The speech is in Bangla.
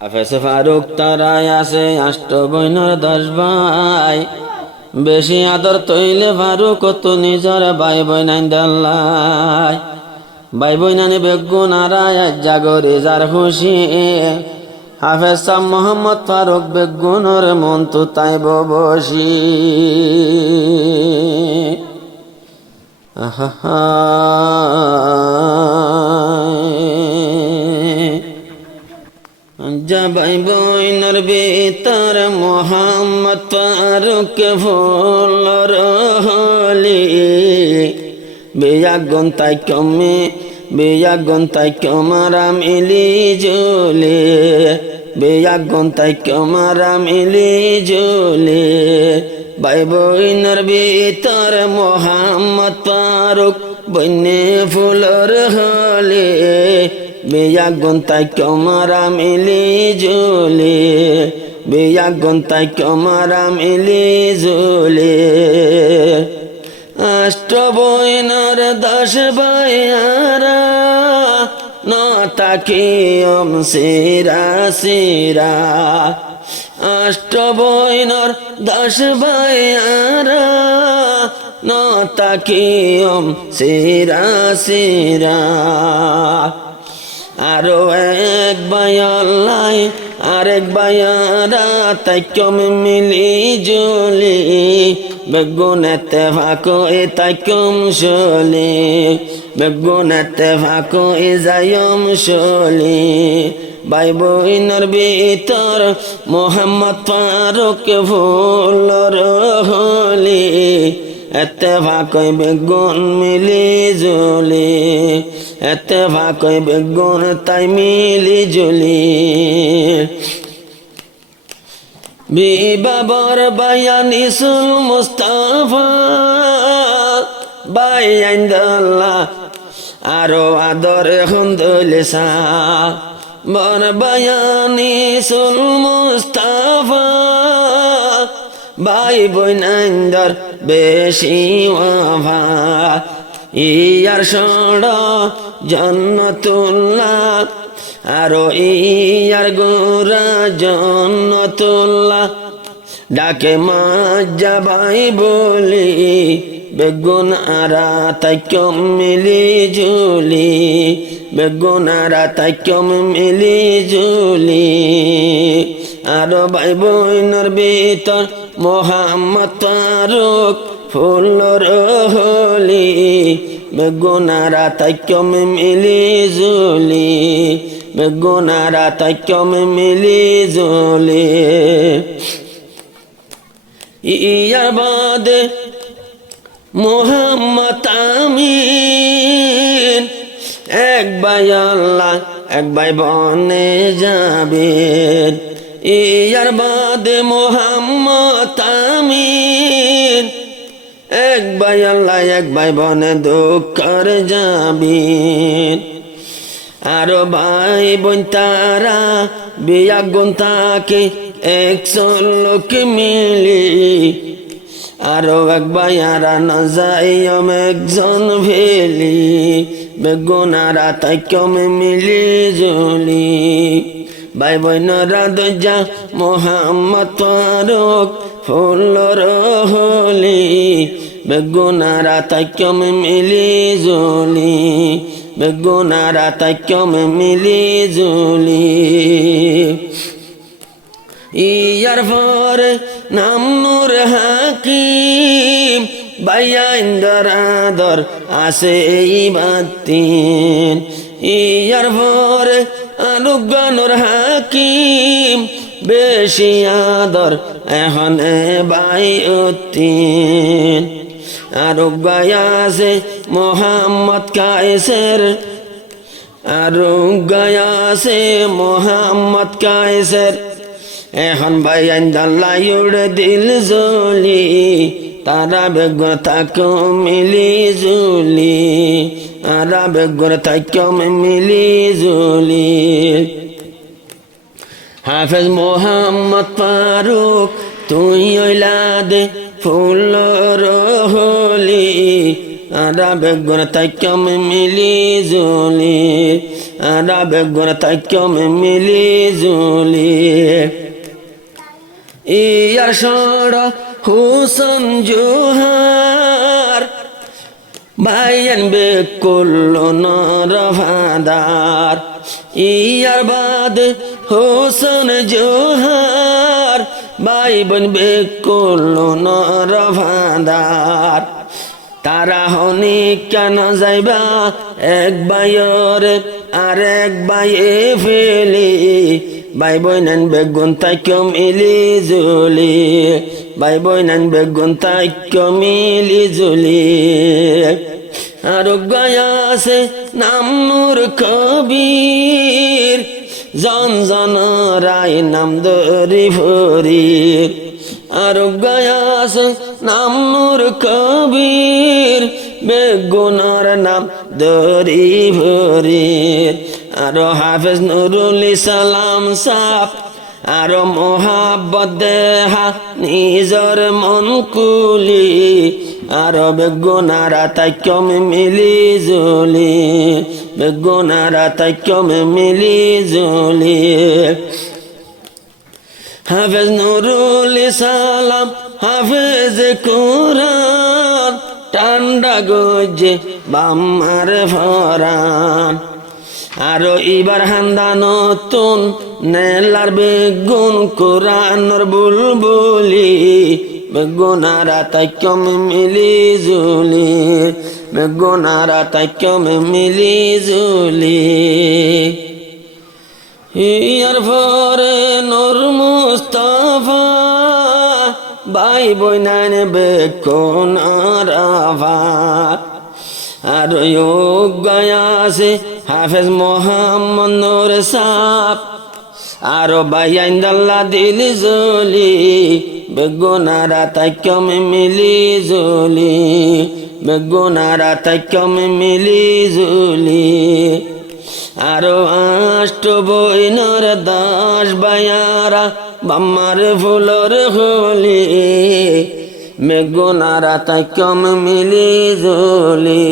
হাফেজ ফারুক তারাই আছে আষ্ট বইনর 10 ভাই, বেশি আদর তৈলে ফারুক কত নিজর ভাই বইনাইন দাল্লাই, ভাই বইনানি বেগুন আরায় জাগরে যার খুশি, হাফেজ সাহ মোহাম্মদ ফারুক বেগুনর মন তো তাইব বসি। জবাই বইনর ভিতর মোহাম্মদ ফারুক ফুলর হলি, বেয়াগুন তাই কমে বেয়াগুন তাই কমারা মিলি জুলে, বেয়াগুন তাই কমারা মিলি জুলে, ভাই বইনর ভিতর মোহাম্মদ ফারুক বন্যে ফুলর হলে, বেয়াগুন তাই কমারা মিলি জুলে, বেয়াগুন তাই কমারা মিলি জুলে। আষ্ট বইনর 10 ভাইয়ারা নতাকি সিরা সিরা, আষ্ট বইনর 10 ভাইয়ারা নতাকি সিরা সিরা। আরো এক ভাইয়াল্লাই আরেক ভাইয়ারা তাই কম মিলি জুলি, বেগুনেতে ফাঁকো এ তাই কম শোলে, বেগুনেতে ফাঁকো এ যায়ম শোলে, ভাই বইনর ভিতর মোহাম্মদ ফারুক ফুলর হলি, এতে ফাঁকই বেগুন মিলি জুলি, এতে ফাঁকই বেগুন তাই মিলি জুলি। বিবাবর বায়ানিসুল মুস্তাফা বাইন্দল্লা আরো আদর হুন্দুলিসা, বর বায়ানিসুল মুস্তাফা ভাই বইনাইন্দর বেশি ওয়াফা, ইয়ার সড় জন্নতুল্লাহ আরো ইয়ার গোরা জন্নতুল্লাহ, ডাকে মাজা ভাই বলি, বেগুন আরা তাই কম মিলি জুলি, বেগুন আরা তাই কম মিলি জুলি। আরো ভাই বইনর ভিতর মোহাম্মদ ফারুক ফুলর হলি, বেগুন আরা তাই কম মিলি জুলি, বেগুন আরা তাই কম মিলি জুলি। ইয়ার বাদে মোহাম্মদ আমিন এক ভাই আল্লাহ এক ভাই বনে যাবেন, ইয়ার বাদে মোহাম্মদ আমিন এক ভাই আল্লাহ এক ভাই বনে দুঃখর যাবেন। আরো ভাই বোন তারা বেয়াগুন তাকে 100 লোক মিলি, আরো এক ভাইয়ারা না যাইম একজন ভেলি, বেগুন আরা তাই কম মিলি জুলি, ভাই বোনরা দজা মোহাম্মদ ফারুক ফুলর হলি, বেগুন আরা তাই কম মিলি জুলি, বেগুন আরা তাই কম মিলি জুলি। ইয়ার পরে নাম নূর হাকিম ভাইয়া ইন্দর আদর আসে এই বাতিন, ইয়ার পরে আনুগানুর হাকিম বেশি আদর এখন ভাই উত্তিন, আরো গায়া আছে মোহাম্মদ কায়েসের, আরো গায়া আছে মোহাম্মদ কায়েসের, এখন ভাই আইন্দাল্লাই উড়ে দিল জলি, তারা বেগুন তাকে মিলি জুলি, আরা বেগুন তাকে মিলি জুলি। হাফেজ মোহাম্মদ ফারুক তুই ওইলাদে ফুলর হলি, আরা বেগুন তাকে মিলি জুলি, আর বেগুন তাইকম মিলি জুলি ইয়ার সড় হুসন জোহার ভাইয়ান বেকুল নরফাদার ইয়ার বাদ হুসন জোহার ভাই বোন বেকুল নরফাদার তারা হনি কেন যাইবা এক বাইরে আর এক বাইয়ে ফেলি ভাই বইনান বেগুন তাইকম মিলি জুলি ভাই বইনান বেগুন তাইকম মিলি জুলি আর গায়াছে নাম নূর কবির জন জন রায় নাম দরি ফরির আর গায়াছে নাম নূর কবির বেগুনার নাম দরি ফরির আরো হাফেজ নুরুল ইসলাম সাপ আরো মোহাব্বত দেহা নিজর মন কুলি আরো বেগুনারা তাইকম মিলি জুলি বেগুনারা তাইকম মিলি জুলি হাফেজ নুরুল ইসলাম হাফেজ কুরআন ঠান্ডা গজে বাম্মার ফরান আরো ইবার হান্দা নতুন নেলার বেগুন কোরআনর বুলবুলি বেগুনারা তাইকম মিলি জুলি বেগুনারা তাইকম মিলি জুলি ইয়ার পরে নূর মুস্তাফা ভাই বইনান বেগুন আরাফা আর গায়াছে হাফেজ মোহাম্মদ নূর সাপ আরো বাইয়াইন্দাল্লা দিল জলি বেগুনারা তাইকম মিলি জলি বেগুনারা তাইকম মিলি জলি আরো আষ্ট বইনর 10 বায়ারা বাম্মার ফুলর হলি বেগুনারা তাইকম মিলি জলি